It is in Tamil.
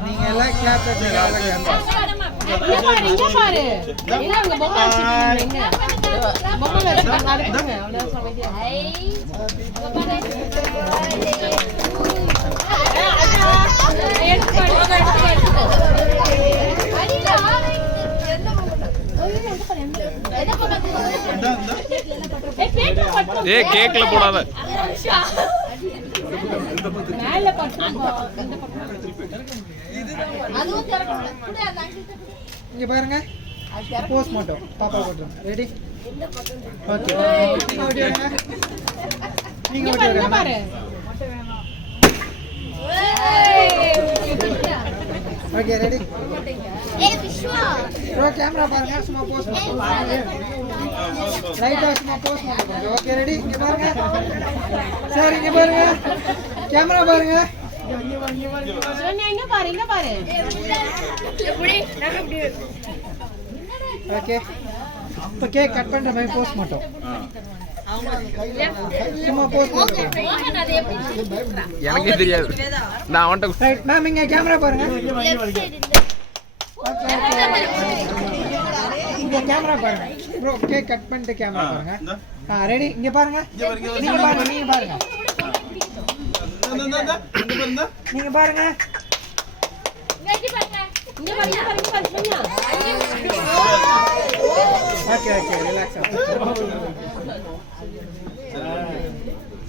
நீங்க எல்லாம் கிளாப் பாரு கேக்ல போடாத இங்க பாருங்க போஸ்ட்மார்ட்டம் பாப்பா போடுறோம் ரெடி ஓகே நீங்க ஓடி வரங்க நீங்க ஓடி வரங்க பாரு ஓகே ரெடி ஏய் விஷ்வா ப்ரோ கேமரா பாருங்க சும்மா போஸ்ட் ரைட்டா சும்மா போஸ்ட் பண்ணுங்க ஓகே ரெடி இங்க பாருங்க சார் இங்க பாருங்க கேமரா பாருங்க இங்க பாரு ஓகே இப்போ கேக் கட் பண்ற மாதிரி போஸ்ட் மாட்டோம் சும்மா போஸ்ட் மாட்டோம் எனக்கே தெரியாது நான் அவன்கிட்ட ரைட் மேம் இங்க கேமரா பாருங்க இங்க கேமரா பாருங்க ப்ரோ கேக் கட் பண்ணிட்டு கேமரா பாருங்க ரெடி இங்க பாருங்க நீங்க பாருங்க நீங்க பாருங்க நீங்க பாருங்க ஓகே ஓகே ரிலாக்ஸ்